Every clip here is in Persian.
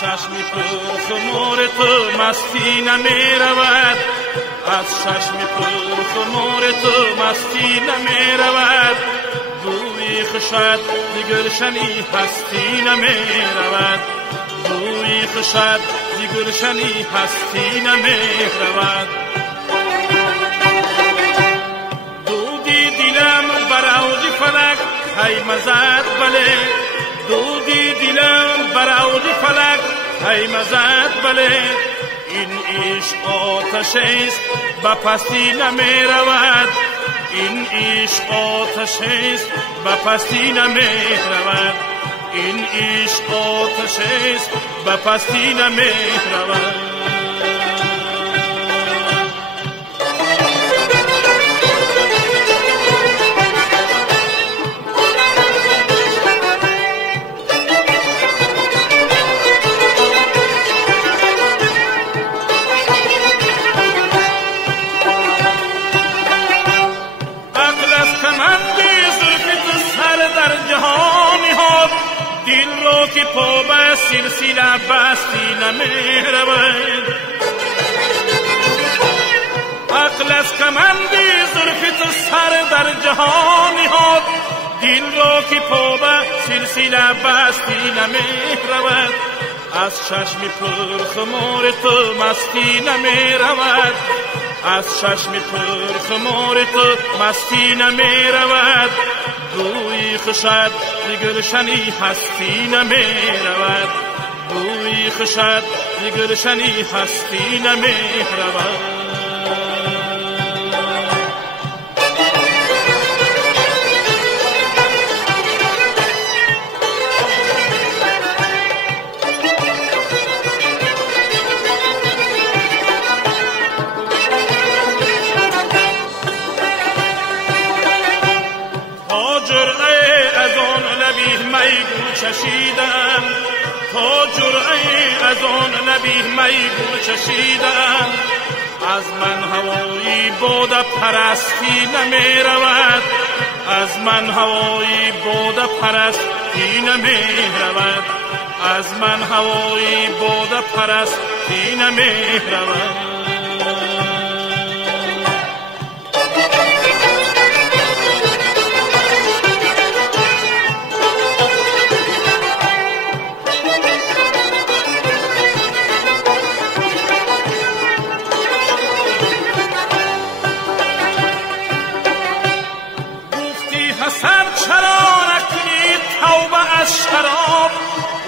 چشم پرخمار تو مستی نمی رود، از چشم پرخمار تو مستی نمی رود. بوی خوشت گلشنی هستی نمی رود، بوی خوشت گلشنی هستی نمی رود. دودی دلم بر اوج فلک هی مزد بله، دودی دلم بر اوج فلک هی مزد بله. این عشق آتش است به پستی نمی رود، این عشق آتش است به پستی نمی رود، این عشق آتش است به پستی نمی رود. دل رو که پا به سلسله بستی نمی رود، عقل از کمند زلف تو سر در جهان نهاد. دل رو که پا به سلسله بستی نمی رود، از چشم پرخمار تو مستی نمی رود، از چشم پرخمار تو مستی نمی رود. بوی خوشت گلشنی هستی نمی رود، بوی خوشت گلشنی هستی نمی رود. چشیدم تا جرعه از آن لبی میگون چشیدم. از من هوایی باد پرستی نمی رود، از من هوایی باد پرستی نمی رود، از من هوایی باد پرستی نمی رود.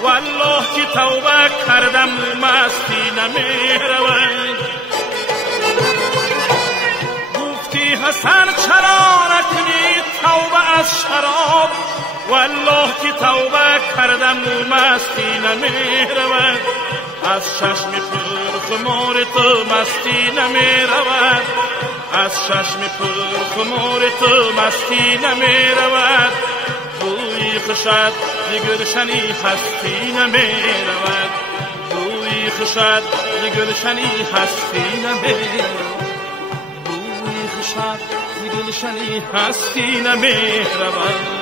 والله که توبه کردم مستی نمی رود. گفتی حسن چرا نکنی توبه از شراب، والله که توبه کردم مستی نمی رود. از چشم پرخمار تو مستی نمی رود، از چشم پرخمار تو مستی نمی رود. بوی خوشت گلشنی هستی نمی رود، بوی خوشت گلشنی هستی نمی رود، بوی خوشت گلشنی هستی نمی رود.